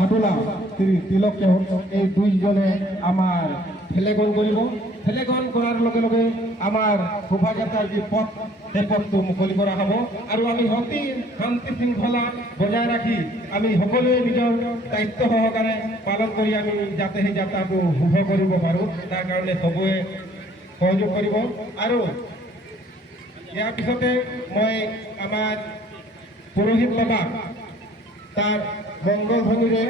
হাটুলা শ্রী তিলক এই দুইজনে আমার ফেলেগন কৰিব ফেলেগন কৰাৰ লগে লগে আমাৰ শোভাযাত্ৰাৰ যি পথ সেই পথটো মুকলি কৰা হ'ব আৰু আমি অতি শান্তি শৃংখলা বজাই ৰাখি আমি সকলোৱে নিজৰ দায়িত্ব সহকাৰে পালন কৰি আমি যাতে সেই যাত্ৰাটো শুভ কৰিব পাৰোঁ তাৰ কাৰণে সবুৱে সহযোগ কৰিব আৰু ইয়াৰ পিছতে মই আমাৰ পুৰোহিত বাবাক তাৰ মংগল ধ্বনিৰে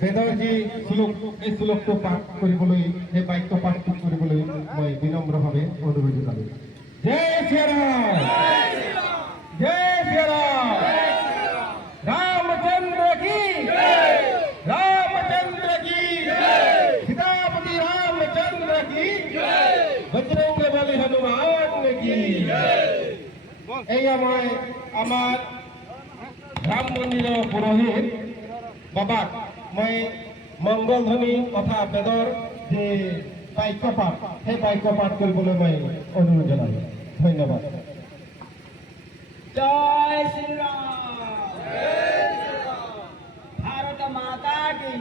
বেদৰ যি শ্লোক এই শ্লোকটো পাঠ কৰিবলৈ এই বাক্য পাঠটো কৰিবলৈ মই বিনম্ৰভাৱে অনুৰোধ জনালোঁ। জয় শ্ৰীৰাম, জয় শ্ৰীৰাম, रामचंद्र की रामचंद्र की सीतापति रामचंद्र की बजरंग बली हनुमान की मैं आमार राम मंदिर पुरोहित बाबाक मैं मंगल ध्वनि तथा बेदर जे बाक्य पाठ সেই বাক্য পাঠ কৰিবলৈ মই অনুৰোধ জনালোঁ। ধন্যবাদ। जय श्री राम, भारत माता की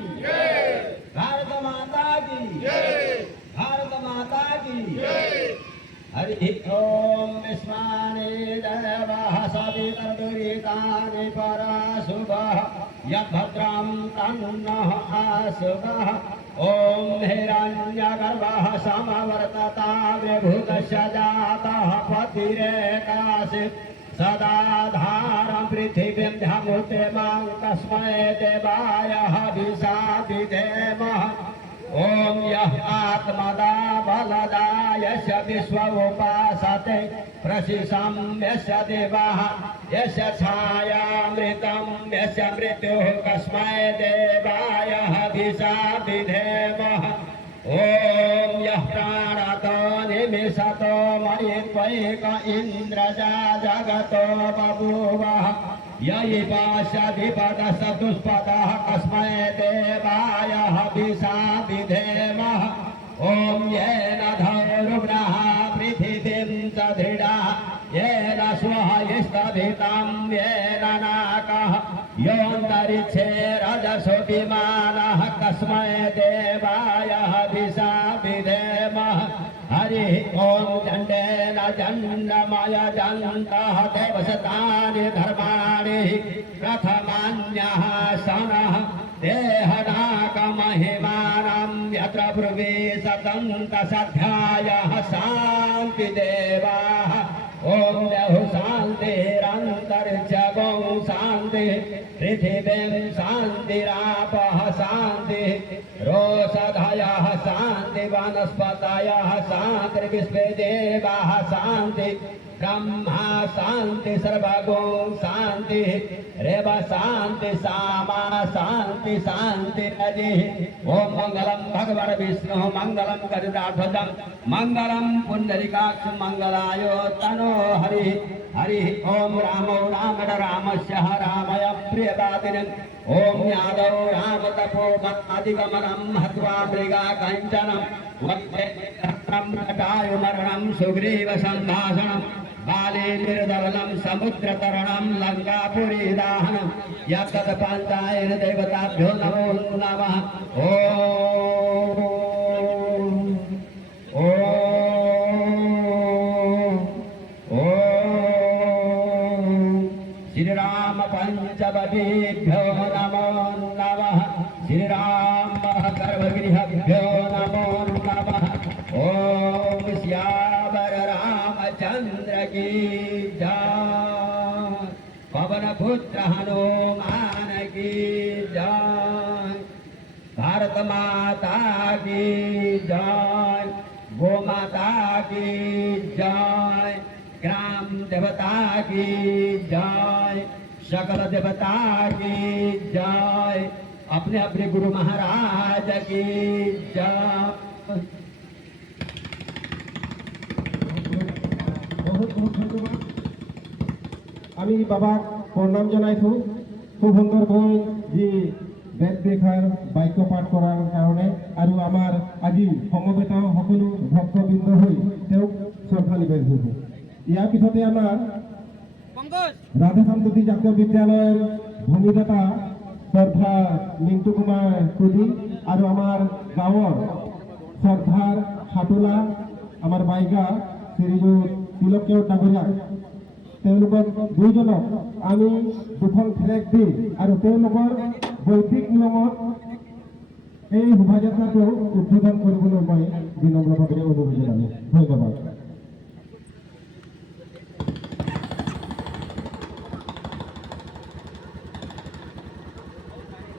भारत माता की भारत माता की हरि ओम विस्माने देवः सवितर्दुरितानि परशुभः यद्भद्रं तन्नः आशुभः ओम हिरण्यगर्भः समवर्तता विभूतस्य जातः पतिरेकासि सदा धारं पृथिवीं ध्यामुतिमां तस्मै देवाय हविषा विधेमः ओम यः आत्मदा बलदा यस्य विश्व उपासते प्रशिशं यस्य देवाः यस्य छायामृतं यस्य मृत्युः कस्मै देवाय हविषा विधेमः ओम यः प्राणतो निमिषतो मयित्वैक इन्द्रजा जगतो बभूवः ययि पाशधिपदः दुष्पदः कस्मै देवाय हविषा विधेमः ओम येन धनुर्ब्रः पृथिवीं च दृढः येन स्वः यस्तभितां येन नाकः योऽन्तरिक्षे रजसो विमानः कस्मै देवाय हविषा विधेमः हरिः ओम दण्डेन दण्डमय दन्तः देवशतानि धर्माणि प्रथमान्यः सनः देहनाकमहिमानं यत्र ब्रुवे सतन्तसध्यायः शान्तिदेवाः ओम देहु शान्तिरन्तरिक्षगो शान्तिः पृथिवीं शान्तिरापः शान्तिः रोषधयः शान्ति वनस्पतयः शान्तिर्विश्वे देवाः शान्ति ब्रह्मा शान्ति सर्वगो शान्ति रेव शान्ति सामा शान्ति शान्ति रजिः ओम मंगलम भगवान विष्णु मंगलम गरुडाध्वजं मंगलम पुंडरीकाक्ष मंगलायो तनो हरि हरि ओम रामो रामड रामस्य रामय प्रियदातिनं ओम यादव राम तपो अधिगमनं हत्वा मृगा कंचनं वक्ते कटायु मरणं सुग्रीव संभाषणं बाले निर्दवनं समुद्रतरणं लंकापुरी दाहनं यत्तत् पाञ्चायन देवताभ्यो नमो नमः ओम श्रीराम पंचवटीभ्यो नमो नमः श्रीराम गर्भगृहभ्यो नमो नमः ओम श्यावर रामचंद्र की जय पवनपुत्र हनुमान की जय भारत माता की जय गो माता की जय ग्राम देवता की जय सकल देवता की जय अपने अपने गुरु महाराज की जय बहुत बहुत धन्यवाद। আমি বাবাক প্ৰণাম জনাইছোঁ খুব সুন্দৰকৈ যি বেদ দেখাৰ বাক্য পাঠ কৰাৰ কাৰণে আৰু আমাৰ আজি সমবেত সকলো ভক্তবৃন্দ হৈ তেওঁক শ্ৰদ্ধা নিবেদন কৰিছোঁ। ইয়াৰ পিছতে আমাৰ ৰাধাকান্তী জাতীয় বিদ্যালয়ৰ ভূমিদাতা শ্ৰদ্ধাৰ মিণ্টু কুমাৰ কুদি আৰু আমাৰ গাঁৱৰ শ্ৰদ্ধাৰ সাতোলা আমাৰ বাইগা শ্ৰীযুত তিলক কেওট ডাঙৰীয়াক তেওঁলোকক দুইজনক আমি দুখন ফ্লেগ দি আৰু তেওঁলোকৰ বৈদিক নিয়মত এই শোভাযাত্ৰাটো উদ্বোধন কৰিবলৈ মই বিনম্ৰভাৱে অনুৰোধ জনালোঁ। ধন্যবাদ।